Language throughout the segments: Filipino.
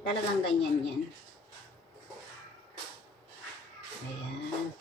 Talagang ganyan yan. Ayan.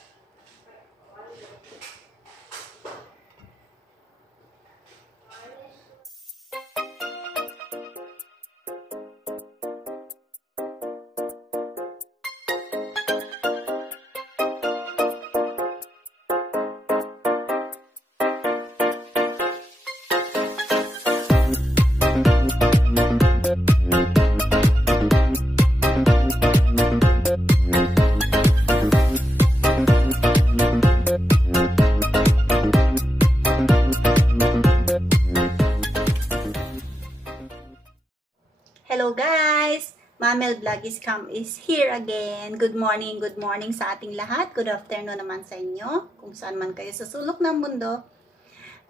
Hello guys! Mamel Vlog is here again. Good morning sa ating lahat. Good afternoon naman sa inyo, kung saan man kayo sa sulok ng mundo.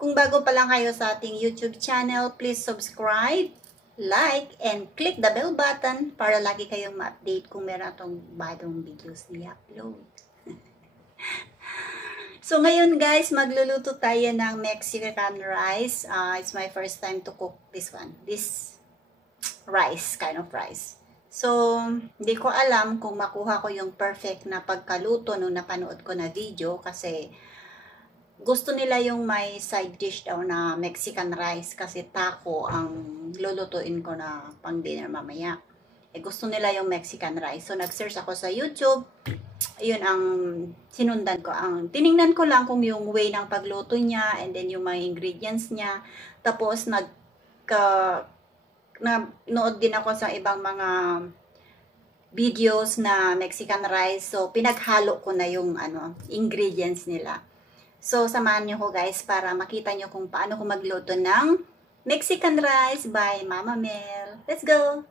Kung bago pa lang kayo sa ating YouTube channel, please subscribe, like, and click the bell button para lagi kayong ma-update kung meron itong bagong videos ni-upload. So ngayon guys, magluluto tayo ng Mexican rice. It's my first time to cook this one. This kind of rice. So, hindi ko alam kung makuha ko yung perfect na pagkaluto nung napanood ko na video kasi gusto nila yung may side dish daw na Mexican rice kasi taco ang lulutuin ko na pang dinner mamaya. Gusto nila yung Mexican rice. So, nag-search ako sa YouTube. Yun ang sinundan ko. Tiningnan ko lang kung yung way ng pagluto niya and then yung mga ingredients niya. Tapos, nood din ako sa ibang mga videos na Mexican rice. So, pinaghalo ko na yung ingredients nila. So, samahan nyo ko guys para makita nyo kung paano ko magluto ng Mexican rice by Mama Mel. Let's go!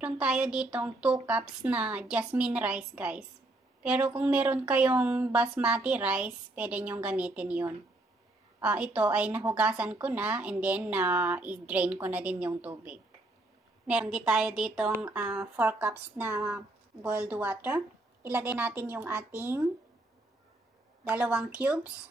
Meron tayo ditong 2 cups na jasmine rice guys. Pero kung meron kayong basmati rice, pwede nyong gamitin yun. Ito ay nahugasan ko na and then i-drain ko na din yung tubig. Meron din tayo ditong 4 cups na boiled water. Ilagay natin yung ating 2 cubes.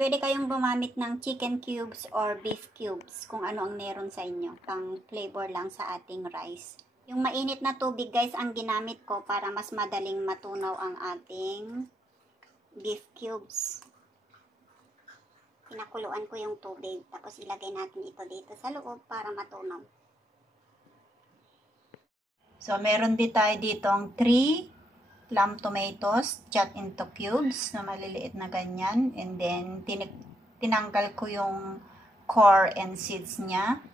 Pwede kayong gumamit ng chicken cubes or beef cubes kung ano ang meron sa inyo. Pang flavor lang sa ating rice. Yung mainit na tubig guys ang ginamit ko para mas madaling matunaw ang ating beef cubes. Pinakuluan ko yung tubig, tapos ilagay natin ito dito sa loob para matunaw. So, meron din tayo ditong 3 plum tomatoes, chopped into cubes na maliliit na ganyan. And then, tinanggal ko yung core and seeds niya.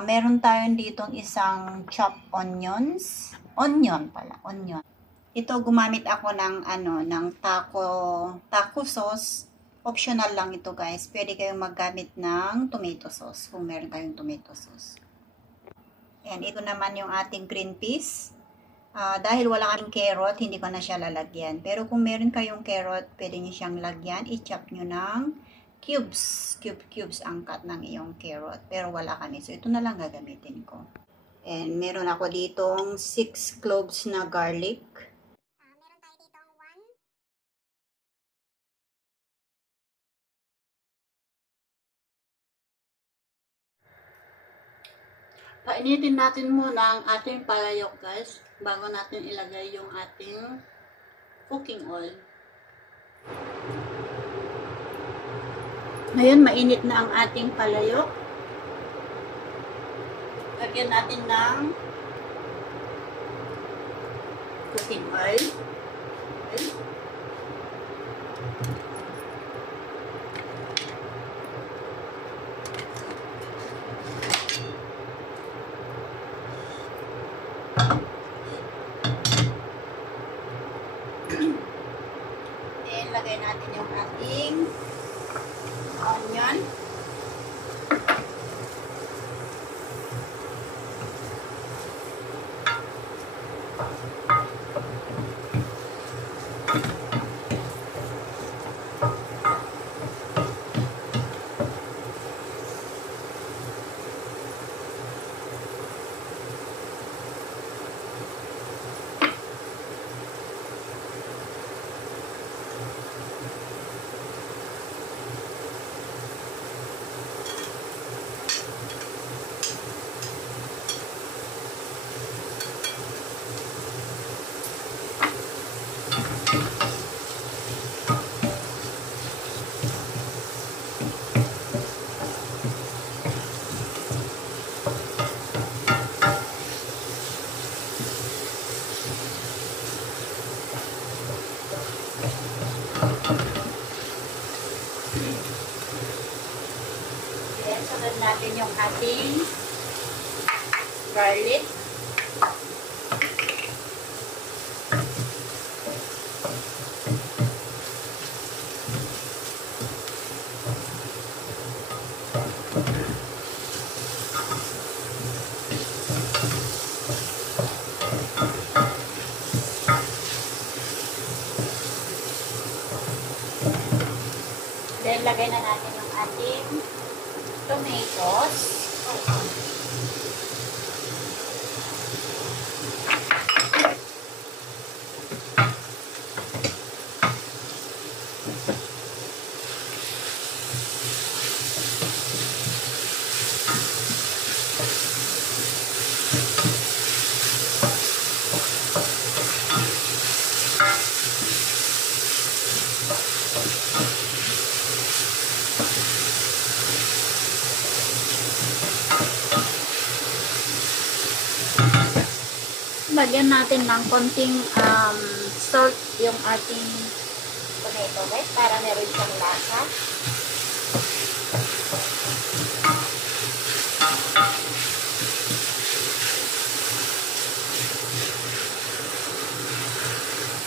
Meron tayong ditong isang chopped onions. Onion. Ito, gumamit ako ng, ng taco sauce. Optional lang ito guys. Pwede kayong maggamit ng tomato sauce kung meron kayong tomato sauce. And ito naman yung ating green peas. Dahil wala kaming carrot, hindi ko na siya lalagyan. Pero kung meron kayong carrot, pwede nyo siyang lagyan. I-chop nyo ng cubes. Cubes ang cut ng iyong carrot. Pero wala kami. So ito na lang gagamitin ko. And meron ako ditong 6 cloves na garlic. Painitin natin muna ang ating palayok guys, bago natin ilagay yung ating cooking oil. Ngayon, mainit na ang ating palayok. Lagyan natin ng cooking oil. Okay. Then, lagay natin yung ating onion. ating garlic. Then, lagay na natin yung ating tomatoes. Lagyan natin ng konting salt yung ating tomato, guys, para meron siyang lasa.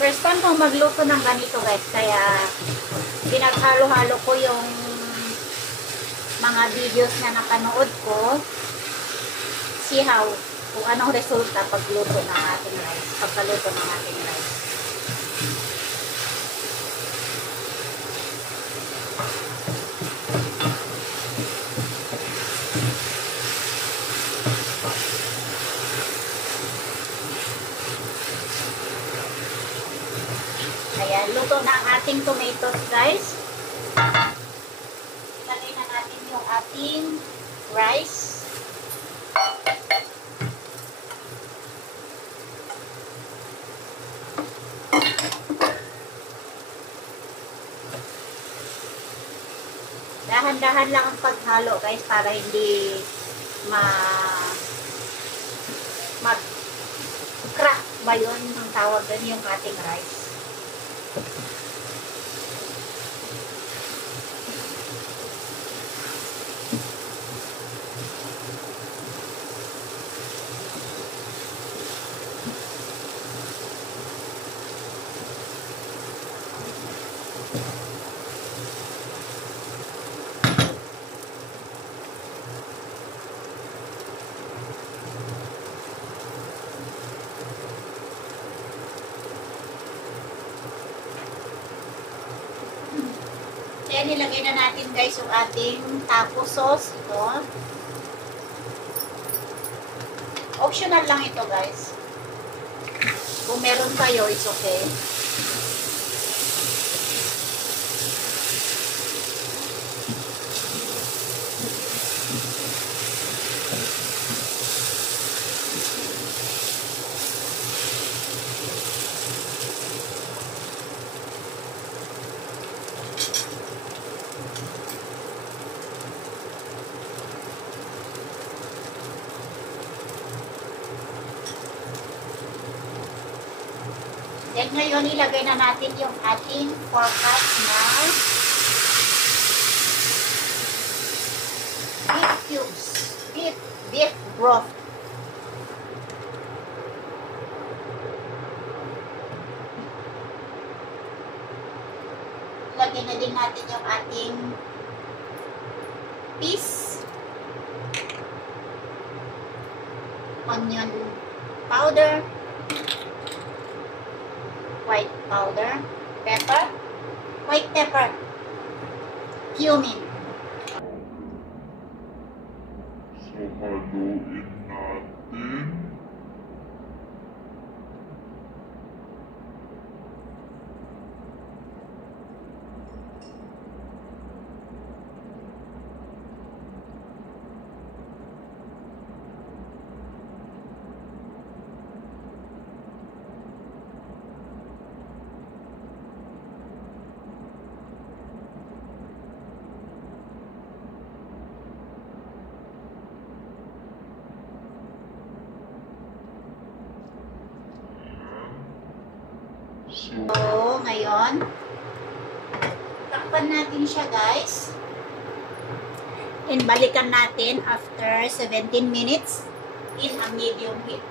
First time kong magluto ng ganito, guys, kaya pinaghalo-halo ko yung mga videos na napanood ko. See how kung anong resulta pagluto ng ating rice, pagkaluto ng ating rice. Ayan, luto na ang ating tomatoes, guys. Ilagay na natin yung ating rice. Dahan-dahan lang ang paghalo, guys, para hindi mag-crack ba yun ang tawag doon yung ating rice. Then, nilagay na natin, guys, yung ating taco sauce. Ito. Optional lang ito, guys. Kung meron kayo, it's okay. Then ngayon, ilagay na natin yung ating 4 cups na beef cubes, beef broth. Ilagay na din natin yung ating peas, onion powder, white powder, pepper, white pepper, cumin. So, haluin natin. So, ngayon, takpan natin siya, guys. And balikan natin after 17 minutes in a medium heat.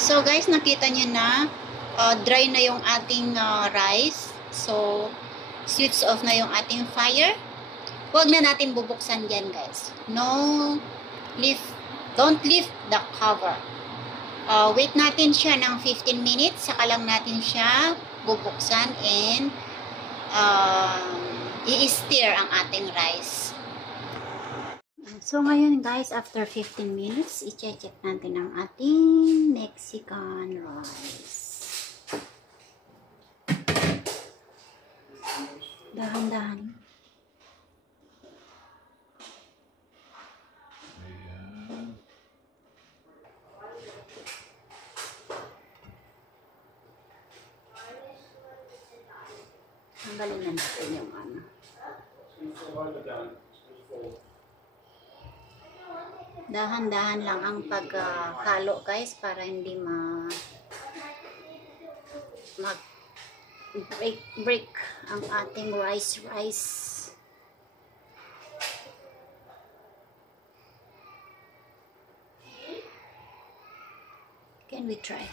So guys, nakita niyo na dry na yung ating rice. So switch off na yung ating fire. Huwag na natin bubuksan yan guys. Don't lift the cover. Wait natin siya ng 15 minutes, saka lang natin siya bubuksan and i-stir ang ating rice. So ngayon guys, after 15 minutes, i-check natin ang ating Mexican rice. Dahan-dahan. Tanggalin na natin yung ano. Dahan-dahan lang ang paghalo guys para hindi break ang ating rice. Can we try?